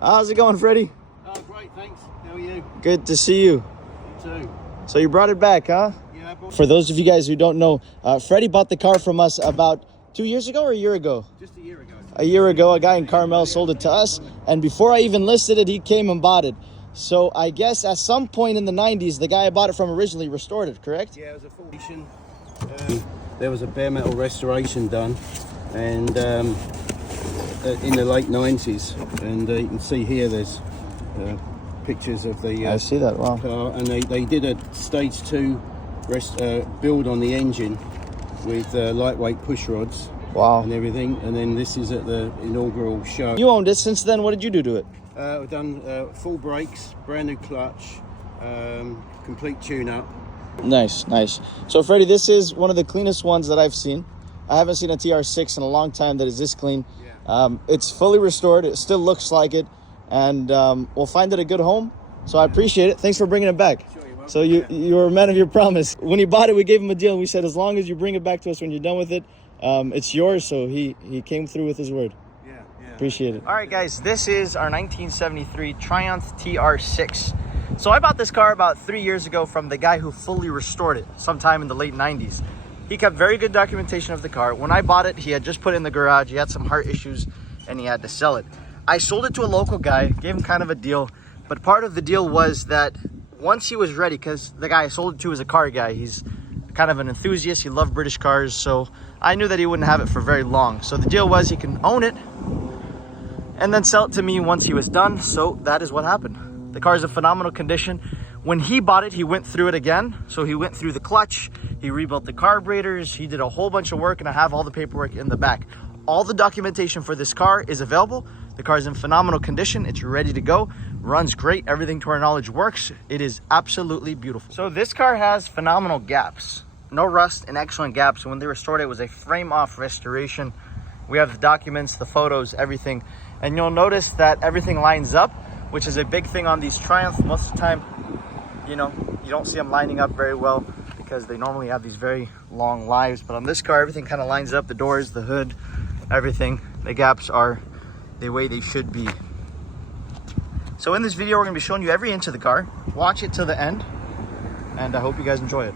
How's it going, Freddie? Oh, great, thanks. How are you? Good to see you. You too. So you brought it back, huh? Yeah, For those of you guys who don't know, Freddie bought the car from us about 2 years ago or a year ago? just a year ago. A year ago, a guy in Carmel sold it to us, and before I even listed it, he came and bought it. So I guess at some point in the 90s, the guy I bought it from originally restored it, correct? Yeah, it was a full edition. There was a bare metal restoration done, and in the late 90s, and you can see here there's pictures of the I see that, wow. car, and they did a stage 2 build on the engine with lightweight push rods. Wow. And everything, and then this is at the inaugural show. You owned it since then. What did you do to it? We've done full brakes, brand new clutch, complete tune-up. Nice, nice. So Freddie, this is one of the cleanest ones that I've seen. I haven't seen a TR6 in a long time that is this clean. Yeah. It's fully restored. It still looks like it, and we'll find it a good home. So I appreciate it. Thanks for bringing it back. Sure, you're welcome. So you were a man of your promise. When he bought it, we gave him a deal. We said, as long as you bring it back to us when you're done with it, it's yours. So he came through with his word. Yeah. Appreciate it. All right, guys, this is our 1973 Triumph TR6. So I bought this car about 3 years ago from the guy who fully restored it sometime in the late 90s. He kept very good documentation of the car. When I bought it, he had just put it in the garage. He had some heart issues and he had to sell it. I sold it to a local guy, gave him kind of a deal. But part of the deal was that once he was ready, because the guy I sold it to is a car guy. He's kind of an enthusiast. He loved British cars. So I knew that he wouldn't have it for very long. So the deal was he can own it and then sell it to me once he was done. So that is what happened. The car is in phenomenal condition. When he bought it, he went through it again. So he went through the clutch, he rebuilt the carburetors, he did a whole bunch of work, and I have all the paperwork in the back. All the documentation for this car is available. The car is in phenomenal condition. It's ready to go. Runs great. Everything to our knowledge works. It is absolutely beautiful. So this car has phenomenal gaps. No rust and excellent gaps. When they restored it, it was a frame-off restoration. We have the documents, the photos, everything. And you'll notice that everything lines up, which is a big thing on these Triumphs. Most of the time, you know, you don't see them lining up very well because they normally have these very long lives. But on this car, everything kind of lines up. The doors, the hood, everything. The gaps are the way they should be. So in this video, we're going to be showing you every inch of the car. Watch it till the end, and I hope you guys enjoy it.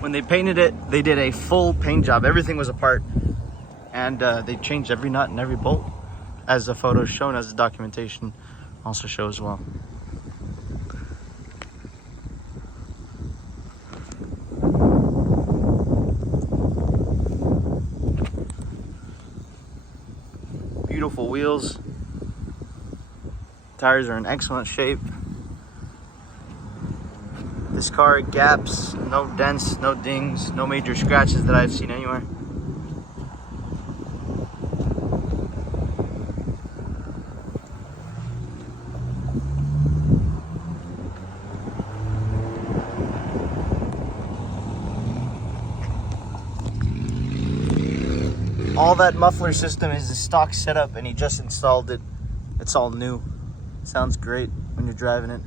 When they painted it, they did a full paint job. Everything was apart, and they changed every nut and every bolt, as the photos shown, as the documentation also shows as well. Beautiful wheels. Tires are in excellent shape. This car, gaps, no dents, no dings, no major scratches that I've seen anywhere. All that muffler system is the stock setup, and he just installed it. It's all new. Sounds great when you're driving it.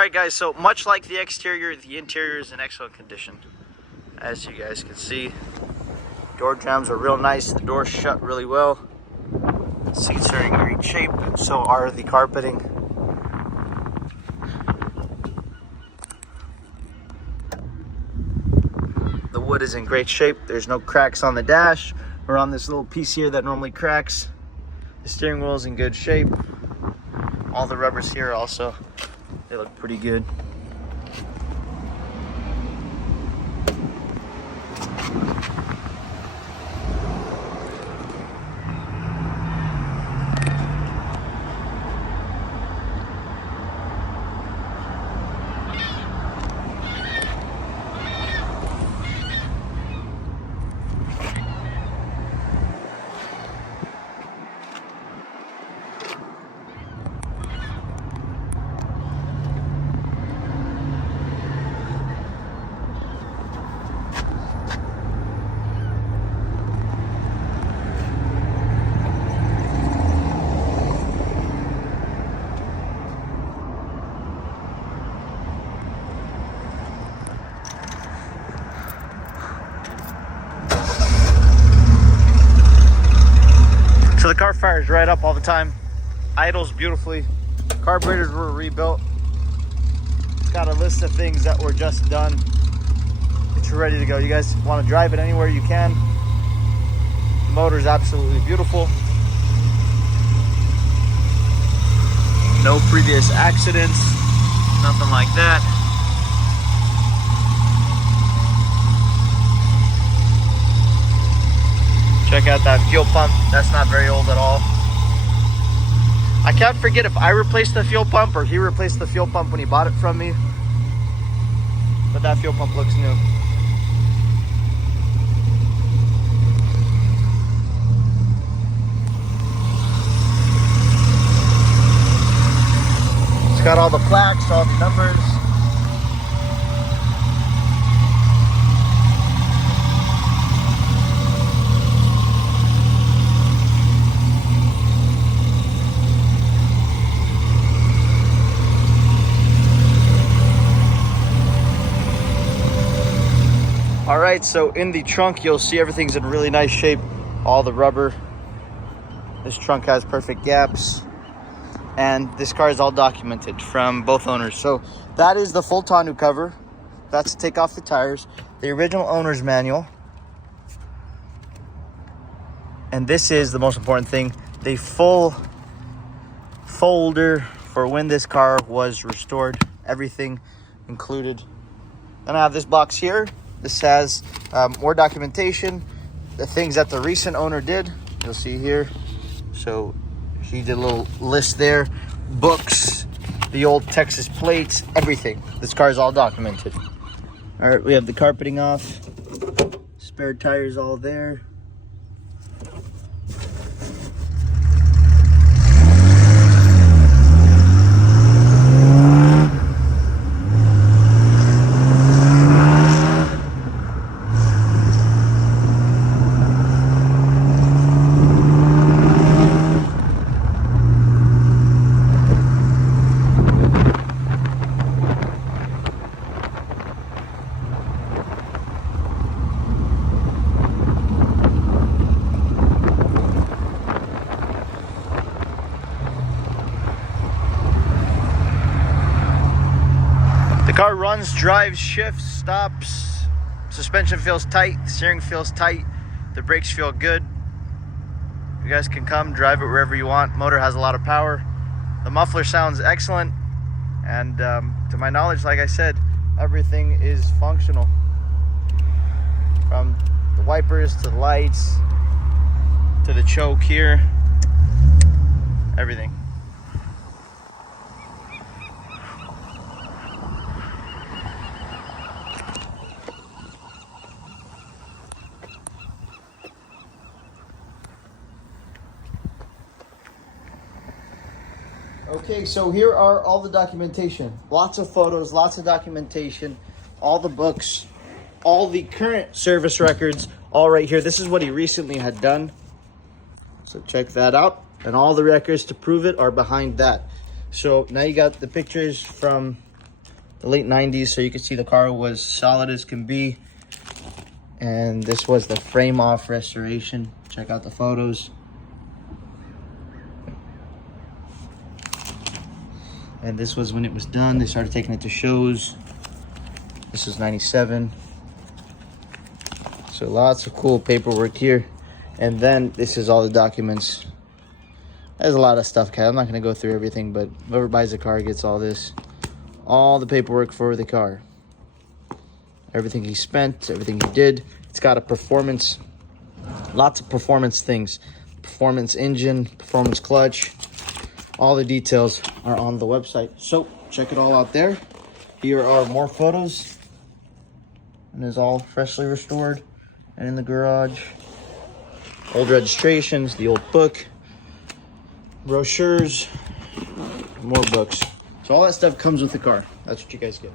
right, guys, so much like the exterior, the interior is in excellent condition. As you guys can see, door jambs are real nice. The doors shut really well. Seats are in great shape, so are the carpeting. The wood is in great shape. There's no cracks on the dash or on this little piece here that normally cracks. The steering wheel is in good shape. All the rubbers here also, they look pretty good. So the car fires right up all the time, idles beautifully, carburetors were rebuilt. It's got a list of things that were just done. It's ready to go. You guys want to drive it anywhere you can. The motor is absolutely beautiful. No previous accidents, nothing like that. Check out that fuel pump. That's not very old at all. I can't forget if I replaced the fuel pump or he replaced the fuel pump when he bought it from me. But that fuel pump looks new. It's got all the plaques, all the numbers. All right, so in the trunk, you'll see everything's in really nice shape. All the rubber. This trunk has perfect gaps. And this car is all documented from both owners. So that is the full tonneau cover. That's to take off the tires. The original owner's manual. And this is the most important thing. The full folder for when this car was restored. Everything included. Then I have this box here. This has more documentation, the things that the recent owner did. You'll see here. So he did a little list there. Books, the old Texas plates, everything. This car is all documented. All right, we have the carpeting off. Spare tires all there. The car runs, drives, shifts, stops. Suspension feels tight, steering feels tight, the brakes feel good. You guys can come drive it wherever you want. Motor has a lot of power. The muffler sounds excellent. And to my knowledge, like I said, everything is functional. From the wipers to the lights, to the choke here, everything. Okay, so here are all the documentation. Lots of photos, lots of documentation, all the books, all the current service records, all right here. This is what he recently had done. So check that out. And all the records to prove it are behind that. So now you got the pictures from the late 90s, so you can see the car was solid as can be. And this was the frame off restoration. Check out the photos. And this was when it was done. They started taking it to shows. This is 97. So lots of cool paperwork here. And then this is all the documents. There's a lot of stuff, Kat. I'm not gonna go through everything, but whoever buys the car gets all this. All the paperwork for the car. Everything he spent, everything he did. It's got a performance, lots of performance things. Performance engine, performance clutch. All the details are on the website. So check it all out there. Here are more photos. And it's all freshly restored and in the garage. Old registrations, the old book, brochures, more books. So all that stuff comes with the car. That's what you guys get.